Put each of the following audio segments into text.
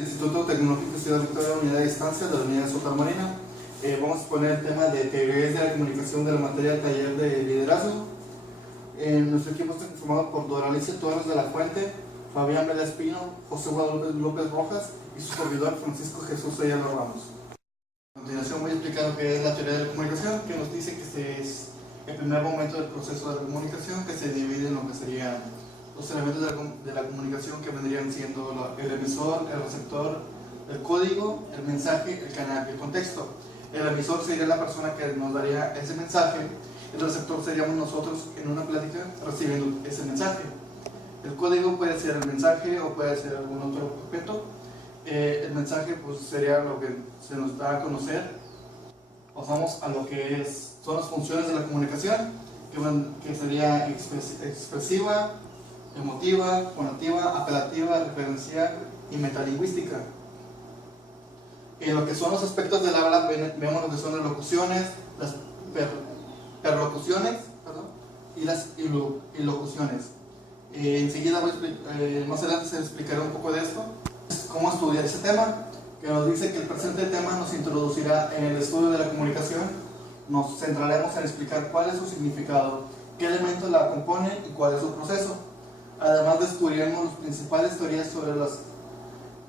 Instituto Tecnológico Ciudad Victoria, Unidad de Distancia de la Unidad de Sócar Marina. Vamos a exponer el tema de teorías de la comunicación de la materia del taller de liderazgo. Nuestro equipo está conformado por Doralicia Torres de la Fuente, Fabián Vela Espino, José Guadalupe López Rojas y su servidor Francisco Jesús Ayala Ramos. A continuación voy a explicar lo que es la teoría de la comunicación, que nos dice que es el primer momento del proceso de la comunicación, que se divide en lo que serían los elementos de la comunicación, que vendrían siendo el emisor, el receptor, el código, el mensaje, el canal y el contexto. El emisor sería la persona que nos daría ese mensaje, el receptor seríamos nosotros en una plática recibiendo ese mensaje. El código puede ser el mensaje o puede ser algún otro objeto. El mensaje pues sería lo que se nos da a conocer. Pasamos a lo que son las funciones de la comunicación, que sería expresiva, emotiva, conativa, apelativa, referencial y metalingüística. En lo que son los aspectos del habla vemos lo que son las locuciones, las perlocuciones y las ilocuciones. Enseguida más adelante se explicará un poco de esto, cómo estudiar ese tema, que nos dice que el presente tema nos introducirá en el estudio de la comunicación. Nos centraremos en explicar cuál es su significado, qué elementos la componen y cuál es su proceso. Además descubriremos las principales teorías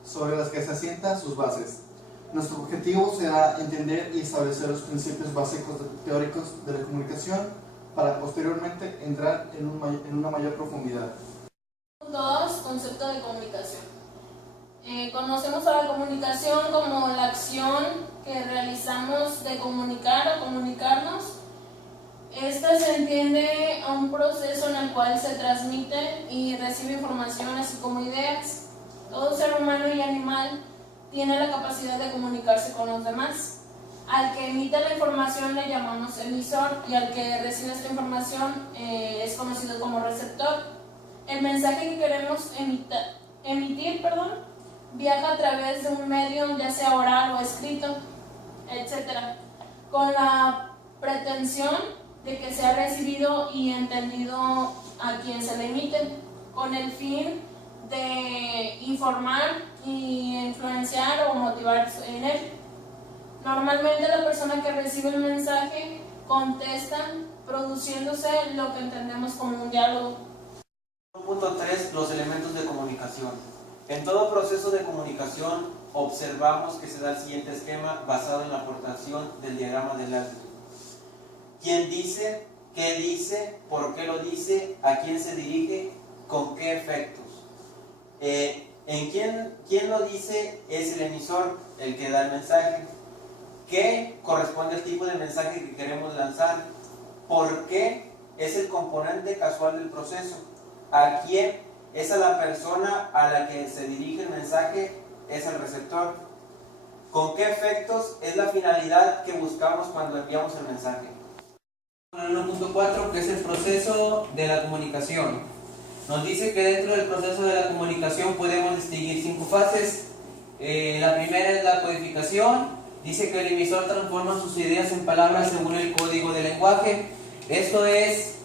sobre las que se asientan sus bases. Nuestro objetivo será entender y establecer los principios básicos teóricos de la comunicación para posteriormente entrar en una mayor profundidad. 2. Concepto de comunicación. Conocemos a la comunicación como la acción que realizamos de comunicar o comunicarnos. Esta se entiende a un proceso en el cual se transmite y recibe información así como ideas. Todo ser humano y animal tiene la capacidad de comunicarse con los demás. Al que emite la información le llamamos emisor y al que recibe esta información es conocido como receptor. El mensaje que queremos emitir viaja a través de un medio, ya sea oral o escrito, etc., con la pretensión de que sea recibido y entendido a quien se le emite, con el fin de informar y influenciar o motivar en él. Normalmente la persona que recibe el mensaje contesta, produciéndose lo que entendemos como un diálogo. 1.3. Los elementos de comunicación. En todo proceso de comunicación observamos que se da el siguiente esquema basado en la aportación del diagrama de Lasky. ¿Quién dice? ¿Qué dice? ¿Por qué lo dice? ¿A quién se dirige? ¿Con qué efectos? ¿Quién lo dice? Es el emisor, el que da el mensaje. ¿Qué? Corresponde al tipo de mensaje que queremos lanzar. ¿Por qué? Es el componente casual del proceso. ¿A quién? Es a la persona a la que se dirige el mensaje, es el receptor. ¿Con qué efectos? Es la finalidad que buscamos cuando enviamos el mensaje. 1.4, que es el proceso de la comunicación. Nos dice que dentro del proceso de la comunicación podemos distinguir 5 fases. La primera es la codificación. Dice que el emisor transforma sus ideas en palabras según el código del lenguaje. Esto es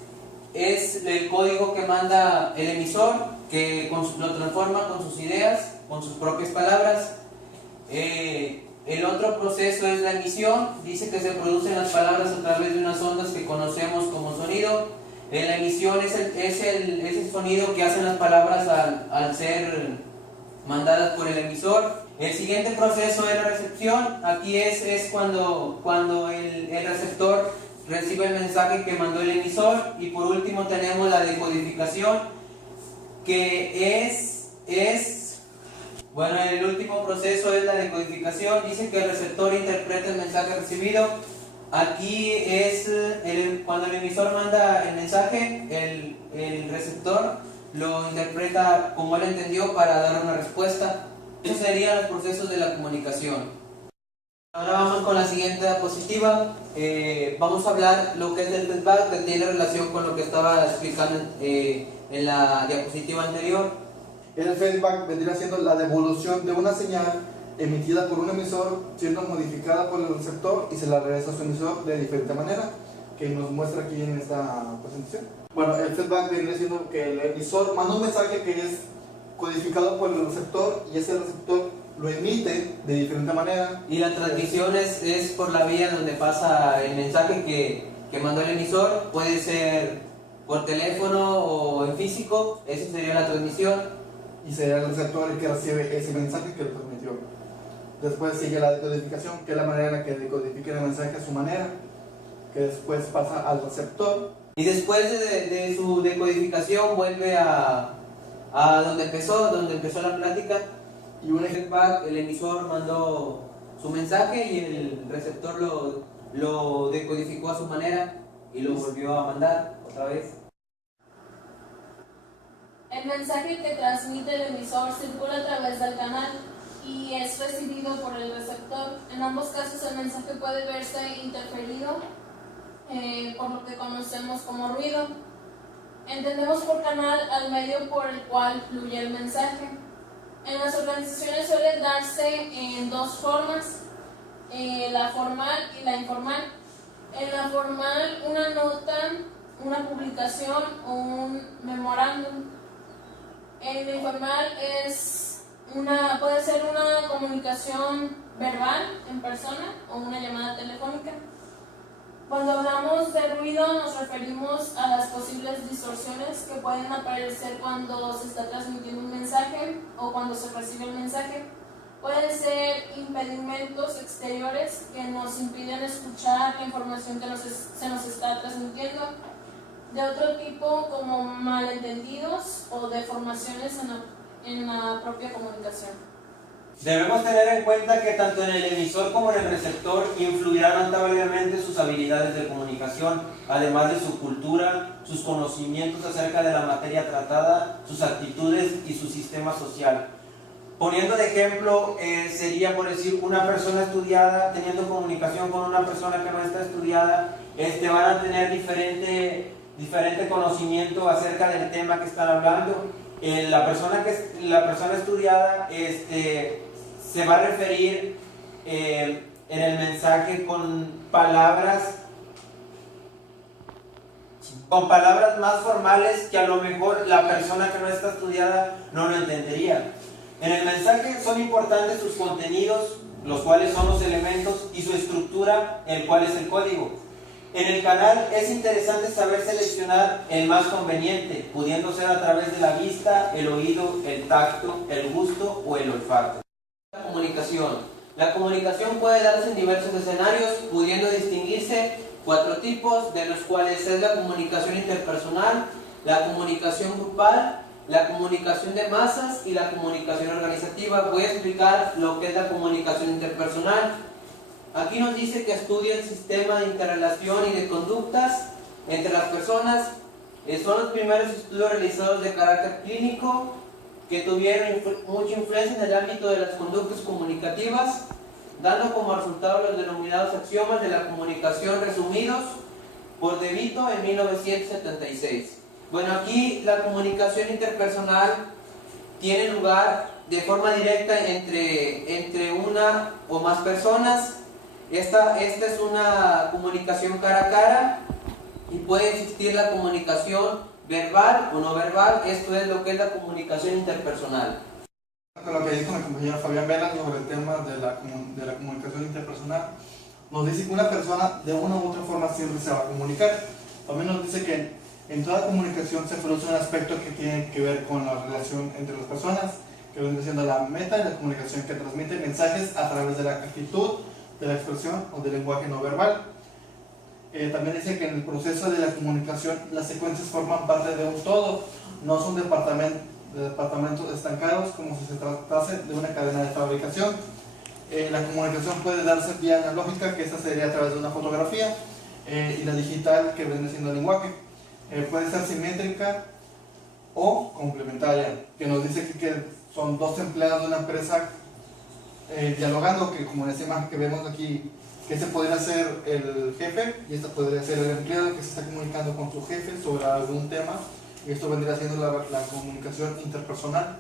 el código que manda el emisor, que lo transforma con sus ideas, con sus propias palabras. El otro proceso es la emisión. Dice que se producen las palabras a través de unas ondas que conocemos como sonido. La emisión es el sonido que hacen las palabras al ser mandadas por el emisor. El siguiente proceso es la recepción. Aquí es cuando el receptor recibe el mensaje que mandó el emisor. Y por último tenemos la decodificación, que bueno, el último proceso es la decodificación. Dice que el receptor interpreta el mensaje recibido. Aquí es cuando el emisor manda el mensaje, el receptor lo interpreta como él entendió para dar una respuesta. Esos serían los procesos de la comunicación. Ahora vamos con la siguiente diapositiva. Vamos a hablar lo que es el feedback, que tiene relación con lo que estaba explicando en la diapositiva anterior. El feedback vendría siendo la devolución de una señal emitida por un emisor, siendo modificada por el receptor y se la regresa a su emisor de diferente manera, que nos muestra aquí en esta presentación. Bueno, el feedback vendría siendo que el emisor manda un mensaje que es codificado por el receptor y ese receptor lo emite de diferente manera. Y la transmisión es por la vía donde pasa el mensaje que mandó el emisor, puede ser por teléfono o en físico, eso sería la transmisión. Y sería el receptor el que recibe ese mensaje que lo transmitió. Después sigue la decodificación, que es la manera en la que decodifica el mensaje a su manera, que después pasa al receptor. Y después de su decodificación vuelve a donde empezó la plática. Y un feedback, el emisor mandó su mensaje y el receptor lo decodificó a su manera y lo volvió a mandar otra vez. El mensaje que transmite el emisor circula a través del canal y es recibido por el receptor. En ambos casos el mensaje puede verse interferido por lo que conocemos como ruido. Entendemos por canal al medio por el cual fluye el mensaje. En las organizaciones suele darse en dos formas, la formal y la informal. En la formal, una nota, una publicación o un memorándum. En la informal puede ser una comunicación verbal en persona o una llamada telefónica. Cuando hablamos de ruido nos referimos a las posibles distorsiones que pueden aparecer cuando se está transmitiendo un mensaje o cuando se recibe el mensaje. Pueden ser impedimentos exteriores que nos impiden escuchar la información que se nos está transmitiendo. De otro tipo, como malentendidos o deformaciones en la propia comunicación. Debemos tener en cuenta que tanto en el emisor como en el receptor influirán notablemente sus habilidades de comunicación, además de su cultura, sus conocimientos acerca de la materia tratada, sus actitudes y su sistema social. Poniendo de ejemplo, sería por decir una persona estudiada teniendo comunicación con una persona que no está estudiada, van a tener diferente conocimiento acerca del tema que están hablando. La persona estudiada se va a referir en el mensaje con palabras más formales que a lo mejor la persona que no está estudiada no lo entendería. En el mensaje son importantes sus contenidos, los cuales son los elementos, y su estructura, el cual es el código. En el canal es interesante saber seleccionar el más conveniente, pudiendo ser a través de la vista, el oído, el tacto, el gusto o el olfato. La comunicación. La comunicación puede darse en diversos escenarios, pudiendo distinguirse 4 tipos, de los cuales es la comunicación interpersonal, la comunicación grupal, la comunicación de masas y la comunicación organizativa. Voy a explicar lo que es la comunicación interpersonal. Aquí nos dice que estudia el sistema de interrelación y de conductas entre las personas. Son los primeros estudios realizados de carácter clínico que tuvieron mucha influencia en el ámbito de las conductas comunicativas, dando como resultado los denominados axiomas de la comunicación resumidos por De Vito en 1976. Bueno, aquí la comunicación interpersonal tiene lugar de forma directa entre una o más personas. Esta es una comunicación cara a cara y puede existir la comunicación verbal o no verbal. Esto es lo que es la comunicación interpersonal. Con lo que dijo mi compañero Fabián Vela sobre el tema de la comunicación interpersonal, nos dice que una persona de una u otra forma siempre se va a comunicar. También nos dice que en toda comunicación se produce un aspecto que tiene que ver con la relación entre las personas, que viene siendo la meta de la comunicación, que transmite mensajes a través de la actitud, de la expresión o del lenguaje no verbal. También dice que en el proceso de la comunicación las secuencias forman parte de un todo, no son departamentos estancados como si se tratase de una cadena de fabricación. La comunicación puede darse vía analógica, que esta sería a través de una fotografía, y la digital, que viene siendo el lenguaje. Puede ser simétrica o complementaria, que nos dice que son dos empleados de una empresa dialogando, que como en esta imagen que vemos aquí, que este podría ser el jefe y este podría ser el empleado que se está comunicando con su jefe sobre algún tema, y esto vendría siendo la comunicación interpersonal.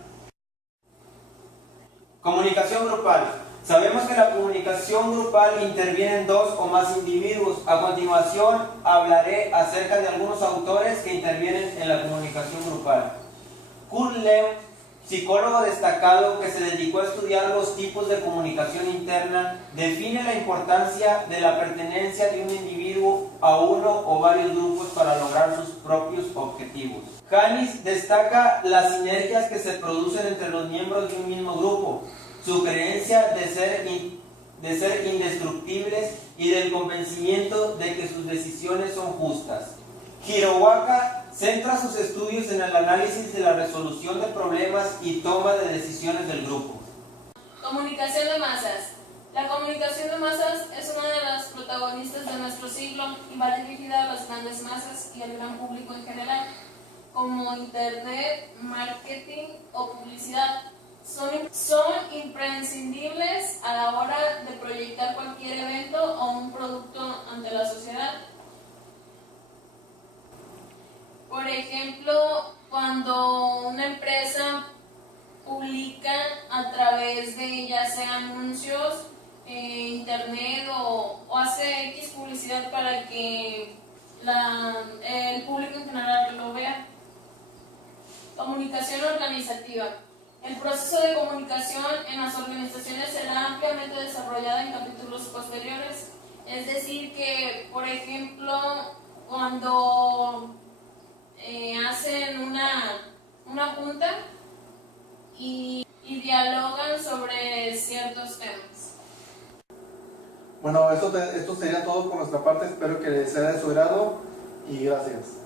Comunicación grupal. Sabemos que la comunicación grupal interviene en 2 o más individuos. A continuación hablaré acerca de algunos autores que intervienen en la comunicación grupal. Kurt Lewin, psicólogo destacado que se dedicó a estudiar los tipos de comunicación interna, define la importancia de la pertenencia de un individuo a uno o varios grupos para lograr sus propios objetivos. Janis destaca las sinergias que se producen entre los miembros de un mismo grupo, su creencia de ser indestructibles y del convencimiento de que sus decisiones son justas. Hiroaka centra sus estudios en el análisis de la resolución de problemas y toma de decisiones del grupo. Comunicación de masas. La comunicación de masas es una de las protagonistas de nuestro siglo y va dirigida a las grandes masas y al gran público en general, como internet, marketing o publicidad. Son imprescindibles a la hora de proyectar cualquier evento o un producto ante la sociedad. Por ejemplo, cuando una empresa publica a través de ya sea anuncios, internet o hace X publicidad para que el público en general lo vea. Comunicación organizativa. El proceso de comunicación en las organizaciones será ampliamente desarrollado en capítulos posteriores. Es decir que, por ejemplo, cuando hacen una junta y dialogan sobre ciertos temas. Bueno, esto sería todo por nuestra parte. Espero que les sea de su agrado y gracias.